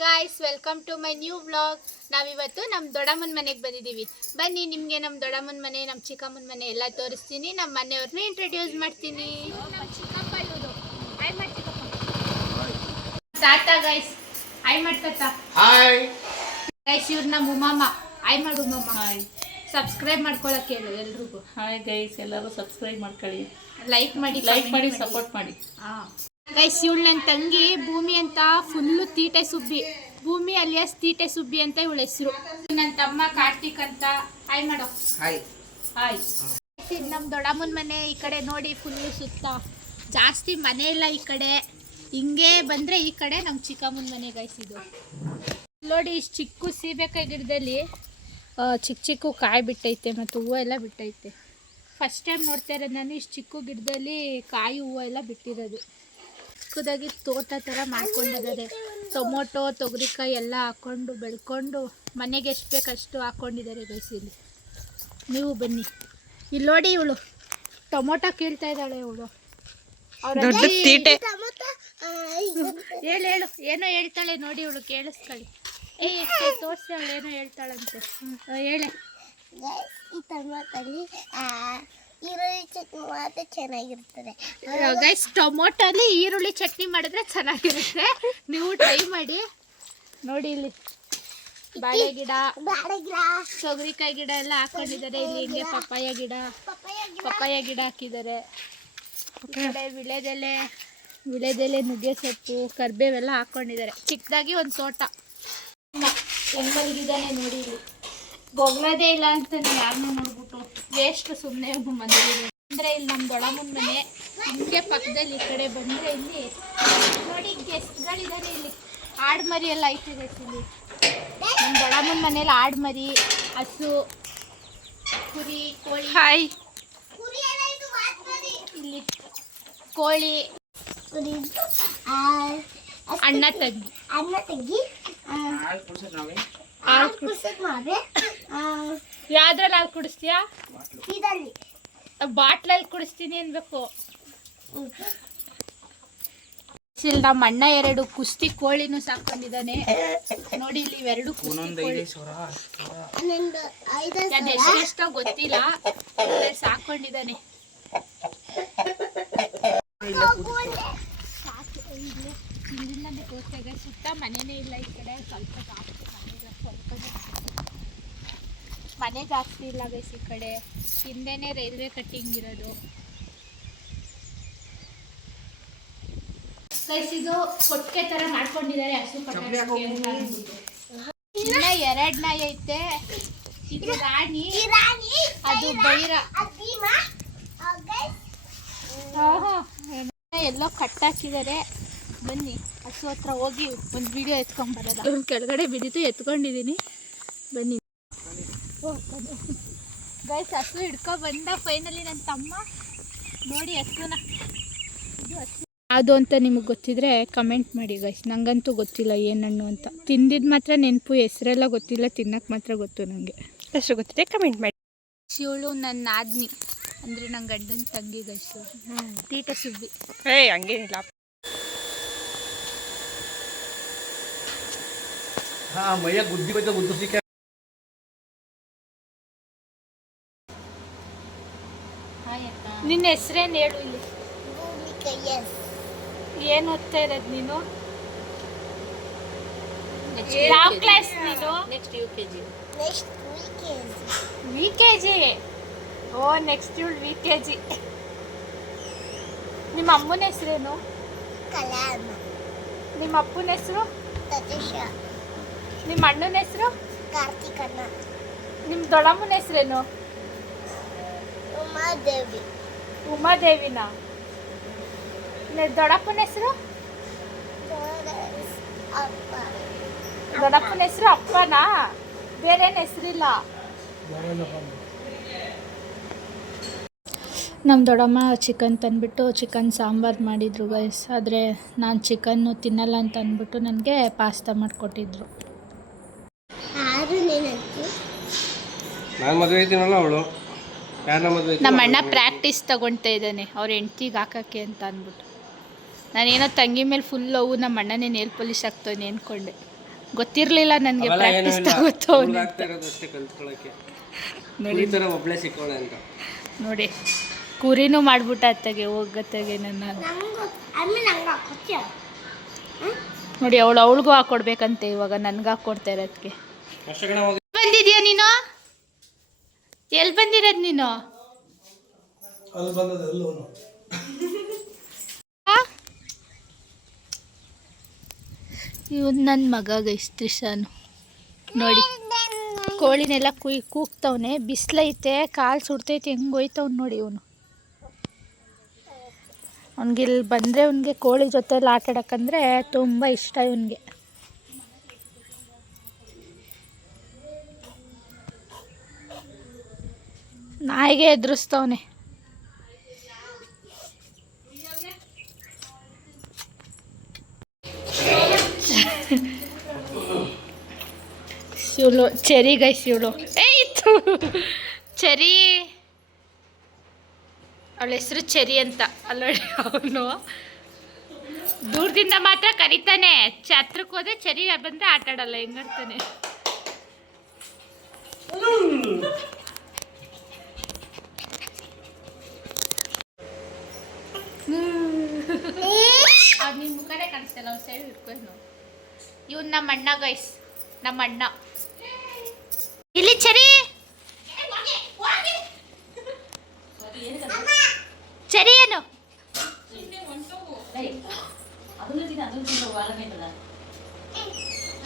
Guys, welcome to my new vlog. ನಾವಿವತ್ತು ನಮ್ಮ ದೊಡ್ಡಮ್ಮನ ಮನೆಗೆ ಬಂದಿದ್ದೀವಿ. ಬನ್ನಿ, ನಿಮಗೆ ನಮ್ಮ ದೊಡ್ಡಮ್ಮನ ಮನೆ, ನಮ್ಮ ಚಿಕ್ಕಮ್ಮನ ಮನೆ ಎಲ್ಲ ತೋರಿಸ್ತೀನಿ. ನಮ್ಮ ಮನೆಯವ್ರನ್ನ ಇಂಟ್ರೊಡ್ಯೂಸ್ ಮಾಡ್ತೀನಿ. ತಾತ ಗೈಸ್, ಹಾಯ್ ಮಾಡ್ತಾ. ಹಾಯ್ ಗೈಸ್, ಇವ್ರು ನಮ್ಮ ಉಮ್ಮಮ್ಮ. ಹಾಯ್ ಮಾಡು ಉಮ್ಮಮ್ಮ. ಹಾಯ್. ಸಬ್ಸ್ಕ್ರೈಬ್ ಮಾಡ್ಕೊಳಕ್ಕೆ ಹೇಳು ಎಲ್ರಿಗೂ. ಹಾಯ್ ಗೈಸ್, ಎಲ್ಲರೂ ಸಬ್ಸ್ಕ್ರೈಬ್ ಮಾಡ್ಕೊಳ್ಳಿ, ಲೈಕ್ ಮಾಡಿ, ಸಪೋರ್ಟ್ ಮಾಡಿ. ಗೈಸ್, ಇವಳು ನನ್ನ ತಂಗಿ ಭೂಮಿ ಅಂತ, ಫುಲ್ಲು ತೀಟೆ ಸುಬ್ಬಿ. ಭೂಮಿ ಅಲಿಯಾಸ್ ತೀಟೆ ಸುಬ್ಬಿ ಅಂತ ಇವಳ ಹೆಸರು. ನನ್ನ ತಮ್ಮ ಕಾರ್ತಿಕ್ ಅಂತ. ಹಾಯ್ ಮಾಡೋ. Hi hi. ಇದು ನಮ್ಮ ದೊಡ್ಡಮ್ಮನ ಮನೆ. ಈ ಕಡೆ ನೋಡಿ, ಫುಲ್ಲು ಸುತ್ತ ಜಾಸ್ತಿ ಮನೆ ಇಲ್ಲ ಈ ಕಡೆ. ಹಿಂಗೆ ಬಂದರೆ ಈ ಕಡೆ ನಮ್ಮ ಚಿಕ್ಕಮ್ಮನ ಮನೆ ಗೈಸ್. ಇದು ನೋಡಿ, ಇಷ್ಟು ಚಿಕ್ಕ ಸೀಬೆಕಾಯಿ ಗಿಡದಲ್ಲಿ ಚಿಕ್ಕ ಚಿಕ್ಕ ಕಾಯಿ ಬಿಟ್ಟೈತೆ ಮತ್ತು ಹೂವು ಎಲ್ಲ ಬಿಟ್ಟೈತೆ. ಫಸ್ಟ್ ಟೈಮ್ ನೋಡ್ತಾ ಇರೋದು ನಾನು. ಇಷ್ಟು ಚಿಕ್ಕ ಗಿಡದಲ್ಲಿ ಕಾಯಿ ಹೂವು ಎಲ್ಲ ಬಿಟ್ಟಿರೋದು. ಚಿಕ್ಕದಾಗಿ ತೋಟ ಥರ ಮಾಡ್ಕೊಂಡಿದ್ದಾರೆ. ಟೊಮೊಟೊ, ತೊಗರಿಕಾಯಿ ಎಲ್ಲ ಹಾಕ್ಕೊಂಡು ಬೆಳ್ಕೊಂಡು ಮನೆಗೆ ಎಷ್ಟು ಬೇಕು ಅಷ್ಟು ಹಾಕ್ಕೊಂಡಿದ್ದಾರೆ ಗೈಸ್. ಇಲ್ಲಿ ನೀವು ಬನ್ನಿ. ಇಲ್ಲಿ ನೋಡಿ, ಇವಳು ಟೊಮೊಟೊ ಕೀಳ್ತಾ ಇದ್ದಾಳೆ. ಇವಳು ಹೇಳು ಏನೋ ಹೇಳ್ತಾಳೆ ನೋಡಿ, ಇವಳು ಕೇಳಿಸ್ಕೊಳ್ಳಿ. ತೋರಿಸ್ತಾಳೆ, ಏನೋ ಹೇಳ್ತಾಳಂತೆ. ಹೇಳೆ. ಈ ಟೊಮೊಟೊಲಿ ಈರುಳ್ಳಿ ಚಟ್ನಿ ಮಾಡಿದ್ರೆ ಚೆನ್ನಾಗಿರ್ತದೆ ಗೈಸ್. ಟೊಮೊಟೊಲಿ ಈರುಳ್ಳಿ ಚಟ್ನಿ ಮಾಡಿದ್ರೆ ಚೆನ್ನಾಗಿರುತ್ತೆ. ನೀವು ಟ್ರೈ ಮಾಡಿ ನೋಡಿ. ಇಲ್ಲಿ ಬಾಳೆ ಗಿಡ, ತೊಗರಿಕಾಯಿ ಗಿಡ ಎಲ್ಲ ಹಾಕೊಂಡಿದ್ದಾರೆ. ಇಲ್ಲಿ ಹಿಂಗೆ ಪಪ್ಪಾಯ ಗಿಡ ಹಾಕಿದ್ದಾರೆ. ಈ ಕಡೆ ವಿಳೆದೆಲೆ, ನುಗ್ಗೆ ಸೊಪ್ಪು, ಕರ್ಬೇವೆಲ್ಲ ಹಾಕೊಂಡಿದ್ದಾರೆ. ಚಿಕ್ಕದಾಗಿ ಒಂದು ತೋಟ. ಹೆಂಗಲ್ಗಿದ್ದಾನೆ ನೋಡಿ. ಇಲ್ಲಿ ಬೊಗ್ಳೋದೇ ಇಲ್ಲ ಅಂತಾನೆ ಯಾರನ್ನೂ ನೋಡ್ಬಿಟ್ಟು ವೇಸ್ಟ್ ಸುಮ್ಮನೆ ಬಂದಿದ್ದೀವಿ. ಅಂದರೆ ಇಲ್ಲಿ ನಮ್ಮ ದೊಡ್ಡಮ್ಮನ ಮನೆ ಹಿಂಗೆ ಪಕ್ಕದಲ್ಲಿ. ಈ ಕಡೆ ಬಂದರೆ ಇಲ್ಲಿ ನೋಡಿ ಗೆಸ್ಟ್ಗಳಿದ್ದಾರೆ. ಇಲ್ಲಿ ಆಡ್ಮರಿ ಎಲ್ಲ ಐತಿದೆ. ಇಲ್ಲಿ ನಮ್ಮ ದೊಡ್ಡಮ್ಮನ ಮನೇಲಿ ಆಡ್ಮರಿ, ಹಸು, ಕುರಿ, ಕೋಳಿ. ಹಾಯ್. ಇಲ್ಲಿ ಕೋಳಿ, ಅಣ್ಣ ತಂಗಿ ಯಾವ್ದ್ರಲ್ಲಿ ಹಾಲು ಕುಡಿಸ್ತೀಯಾ? ಬಾಟ್ಲಲ್ಲಿ ಕುಡಿಸ್ತೀನಿ ಅನ್ಬೇಕು. ಇಲ್ಲಿ ನಮ್ಮ ಅಣ್ಣ 2 ಕುಸ್ತಿ ಕೋಳಿನೂ ಸಾಕೊಂಡಿದ್ದಾನೆ ನೋಡಿ. ಇಲ್ಲಿ ಇವೆರಡು ಎಷ್ಟೋ ಗೊತ್ತಿಲ್ಲ, ಸಾಕೊಂಡಿದ್ದಾನೆ. ಸುತ್ತ ಮನೆನೇ ಇಲ್ಲ ಈ ಕಡೆ. ಮನೆ ಜಾಸ್ತಿ ಇಲ್ಲ ಗೈಸ್ ಈ ಕಡೆ. ಹಿಂದೆನೇ ರೈಲ್ವೆ ಕಟ್ಟಿಂಗ್ ಇರೋದು ಗೈಸ್. ಇದು ಕೊಟ್ಟಿಗೆ ತರ ಮಾಡ್ಕೊಂಡಿದ್ದಾರೆ ಹಸು ಕಟ್ಟಕ್ಕೆ. ಇನ್ನ 2 ನಾಯಿ ಐತೆ. ಇದು ರಾಣಿ, ಅದು ಬೈರ. ಎಲ್ಲೋ ಕಟ್ಟಾಕಿದ್ದಾರೆ. ಬನ್ನಿ ಹಸು ಹತ್ರ ಹೋಗಿ ಒಂದು ವಿಡಿಯೋ ಎತ್ಕೊಂಡ್ಬರೋದ. ಕೆಳಗಡೆ ಬಿದ್ದಿತ್ತು, ಎತ್ಕೊಂಡಿದ್ದೀನಿ. ಬನ್ನಿ ಗೈಸ್. ಹಸು ಹಿಡ್ಕೊಬಂದ ಫೈನಲಿ ನನ್ನ ತಮ್ಮ. ನೋಡಿ ಹಸುನ. ಇದು ಹಸು ಯಾವುದು ಅಂತ ನಿಮಗೆ ಗೊತ್ತಿದ್ರೆ ಕಮೆಂಟ್ ಮಾಡಿ ಗೈಸ್. ನನಗಂತೂ ಗೊತ್ತಿಲ್ಲ ಏನಣ್ಣು ಅಂತ. ತಿಂದಿದ್ದು ಮಾತ್ರ ನೆನಪು, ಹೆಸರೆಲ್ಲ ಗೊತ್ತಿಲ್ಲ. ತಿನ್ನಕ್ಕೆ ಮಾತ್ರ ಗೊತ್ತು ನನಗೆ. ಹೆಸರು ಗೊತ್ತಿದೆ ಕಮೆಂಟ್ ಮಾಡಿ. ಶಿವಳು ನನ್ನ ಆದ್ನಿ ಅಂದರೆ ನನ್ನ ಗಂಡನ ತಂಗಿ ಗೈಸ್. ತೀಟ ಸುಬ್ಬಿ. ಹಂಗೇನಿಲ್ಲ. ಮೈಯ ಗುದ್ದಿ ಬೈತ ಗುದ್ದಿಸಿಕೆ. ನಿನ್ನ ಹೆಸರೇನು ಹೇಳು ಇಲ್ಲಿ. ಏನು ಓದ್ತಾ ಇರೋದು ನೀನು? ಯಾವ ಕ್ಲಾಸ್ ನೀನು? Next UKG. VKG. ಓ, ನೆಕ್ಸ್ಟ್ ಇವಳು VKG. ನಿಮ್ಮ ಅಮ್ಮನ ಹೆಸರೇನು? ನಿಮ್ಮ ಅಪ್ಪನ ಹೆಸರು? ನಿಮ್ಮ ಅಣ್ಣನ ಹೆಸರು? ಕಾರ್ತಿಕಣ್ಣ. ನಿಮ್ಮ ದೊಡ್ಡಮ್ಮನ ಹೆಸರೇನು? ಉಮಾದೇವಿನಾ? ದೊಡ್ಡಪ್ಪನ ಹೆಸರು? ದೊಡ್ಡಪ್ಪನ ಹೆಸರು ಅಪ್ಪನಾ? ಬೇರೇನು ಹೆಸರಿಲ್ಲ? ನಮ್ಮ ದೊಡ್ಡಮ್ಮ ಚಿಕನ್ ತಂದುಬಿಟ್ಟು ಚಿಕನ್ ಸಾಂಬಾರು ಮಾಡಿದರು ಗೈಸ್. ಆದರೆ ನಾನು ಚಿಕನ್ನು ತಿನ್ನಲ್ಲ ಅಂತ ಅಂದ್ಬಿಟ್ಟು ನನಗೆ ಪಾಸ್ತಾ ಮಾಡಿಕೊಟ್ಟಿದ್ರು. ನಾನು ಮದುವೆ ಐತೀನಲ್ಲ ಅವಳು. ನಮ್ಮ ಅಣ್ಣ ಪ್ರಾಕ್ಟೀಸ್ ತಗೊಳ್ತಾ ಇದ್ದಾನೆ ಅವ್ರ ಹೆಂಡ್ತಿಗೆ ಹಾಕೋಕ್ಕೆ ಅಂತ ಅಂದ್ಬಿಟ್ಟು. ನಾನೇನೋ ತಂಗಿ ಮೇಲೆ ಫುಲ್ ಅವು ನಮ್ಮ ಅಣ್ಣನೇ ನೇಲ್ ಪಾಲಿಶ್ ಹಾಕ್ತಾನೆ ಅಂದ್ಕೊಂಡೆ. ಗೊತ್ತಿರಲಿಲ್ಲ ನನಗೆ ಅವೆಲ್ಲ ಏನೂ ಪ್ರಾಕ್ಟೀಸ್ ಇಲ್ಲ ತಗೋತು ಆಗ್ತಾ ಇರೋದು ಅಷ್ಟೇ ಕಲ್ತ್ಕೊಳಕ್ಕೆ ಈ ಥರ ಒಬ್ಳೆ ಸಿಕ್ಕೋಳೆ ಅಂತ ನೋಡಿ ಕುರಿನೂ ಮಾಡ್ಬಿಟ್ಟ ಅತ್ತಗೆ ಹೋಗತ್ತಗೆ ನನ್ನ ನಂಗೂ ಅಮ್ಮ ನಂಗೆ ಹಾಕೊತ್ಯ ನೋಡಿ ಅವಳಿಗೂ ಹಾಕೊಡ್ಬೇಕಂತೆ ಇವಾಗ ನನ್ಗೆ ಹಾಕ್ಕೊಡ್ತಾ ಇರೋದಕ್ಕೆ ಅಷ್ಟೇ ಕಣ ಹೋಗಿ ಬಂದಿದ್ಯಾ ನೀನು ಎಲ್ಲಿ ಬಂದಿರೋದು ನೀನು ಇವ್ ನನ್ನ ಮಗ ಗೈಸ್ತ್ರಿಶಾನು ನೋಡಿ ಕೋಳಿನೆಲ್ಲ ಕೂಗ್ತವನೆ ಬಿಸಿಲೈತೆ ಕಾಲು ಸುಡ್ತೈತೆ ಹೆಂಗೆ ಹೋಯ್ತವ್ನು ನೋಡಿ ಇವನು ಅವ್ನಿಗೆ ಇಲ್ಲಿ ಬಂದರೆ ಅವ್ನಿಗೆ ಕೋಳಿ ಜೊತೆಲಿ ಆಟ ಆಡೋಕ್ಕಂದ್ರೆ ತುಂಬ ಇಷ್ಟ ಇವನಿಗೆ ನಾಯಿಗೆ ಎದುರಿಸ್ತವನೆ ಶಿವಳು ಚೆರಿ ಗೈ ಶಿವಳು ಏಯ್ತು ಚೆರಿ ಅವಳ ಹೆಸರು ಚೆರಿ ಅಂತ ಅಲ್ಲ ಅವನು ದೂರದಿಂದ ಮಾತ್ರ ಕರಿತಾನೆ ಹತ್ರಕ್ಕೆ ಹೋದ್ರೆ ಚೆರಿ ಬಂದರೆ ಆಟ ಆಡಲ್ಲ ಹೆಂಗಾಡ್ತಾನೆ ನಿನ್ನ ಮುಖನೇ ಕಾಣಿಸ್ತಲ್ಲ ಅವ್ನು ಸೈಡ್ ಇಟ್ಕೊಂಡು ಇವ್ನು ನಮ್ಮ ಅಣ್ಣ ಗೈಸ್ ನಮ್ಮ ಅಣ್ಣ ಇಲ್ಲಿ ಚರಿ ಚರಿ ಏನು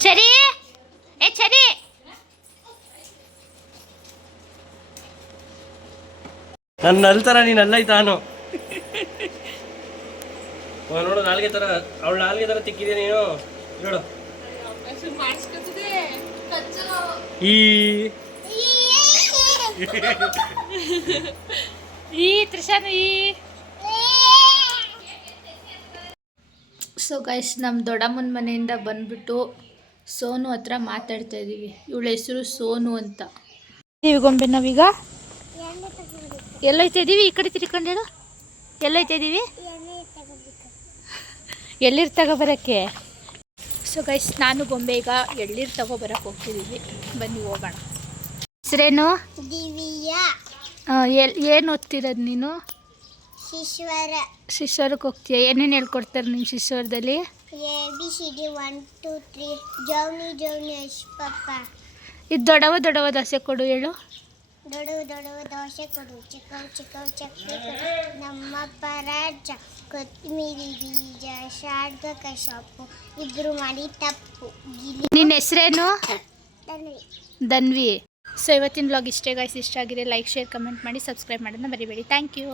ಚರಿ ಏ ಚರಿ ನನ್ನ ಅಲ್ತರ ನೀನು ಅಲ್ಲೈತಾನು ನೋಡು ನಾಲ್ಗೆ ಥರ ಅವಳು ನಾಲ್ಗೆ ಥರ ತಿಕ್ಕಿದೆ ನೀನು ನೋಡು ಈ ತ್ರಿಷಾನು ಈ ಸೊ ಗೈಸ್ ನಮ್ಮ ದೊಡ್ಡಮ್ಮನ ಮನೆಯಿಂದ ಬಂದ್ಬಿಟ್ಟು ಸೋನು ಹತ್ರ ಮಾತಾಡ್ತಾ ಇದ್ದೀವಿ ಇವಳ ಹೆಸರು ಸೋನು ಅಂತ ನೀವು ಗೊಂಬೆ ನಾವೀಗ ಎಲ್ಲೈತಾ ಇದ್ದೀವಿ ಈ ಕಡೆ ತಿರ್ಕೊಂಡು ಹೇಳು ಎಲ್ಲೈತಾ ಇದ್ದೀವಿ ಎಳ್ಳೀರು ತಗೊಬರೋಕ್ಕೆ ಸೊ ಗೈಸ್ ನಾನು ಗೊಂಬೆ ಈಗ ಎಳ್ಳೀರು ತಗೊಬರಕ್ಕೆ ಹೋಗ್ತಿದ್ದೀವಿ ಬನ್ನಿ ಹೋಗೋಣ ಹೆಸರೇನು ದಿವ್ಯಾ ಏನು ಓದ್ತಿರೋದು ನೀನು ಶಿಶ್ವರ ಶಿಷ್ಯರಿಗೆ ಹೋಗ್ತೀಯ ಏನೇನು ಹೇಳ್ಕೊಡ್ತಾರೆ ನಿಮ್ಮ ಶಿಷ್ಯರದಲ್ಲಿ ABCD 1 2 3 ಜೌನಿ ಜೌನಿ ಅಶ್ಪಪ್ಪ ಇದು ದೊಡ್ಡವ ದೋಸೆ ಕೊಡು ಹೇಳು ದೊಡವು ದೊಡವು ದೋಸೆ ಕೊಡು ಚಿಕ್ಕವು ಚಿಕ್ಕವು ಚಕ್ಲಿ ಕೊಡು ನಮ್ಮಪ್ಪ ರಾಜ ಕೊತ್ತಂಬರಿ ಬೀಜ ಶಾರ್ಗಕಾಯಿ ಸೊಪ್ಪು ಇಬ್ರು ಮಾಡಿ ತಪ್ಪು ಗಿಲಿ ನಿನ್ನ ಹೆಸರೇನು ತನ್ವಿ ಧನ್ವಿ ಸೊ ಇವತ್ತಿನ ವ್ಲಾಗ್ ಇಷ್ಟೇ ಗಾಯ್ಸ್ ಇಷ್ಟ ಆಗಿದೆ ಲೈಕ್ ಶೇರ್ ಕಮೆಂಟ್ ಮಾಡಿ ಸಬ್ಸ್ಕ್ರೈಬ್ ಮಾಡೋದನ್ನ ಮರಿಬೇಡಿ ಥ್ಯಾಂಕ್ ಯು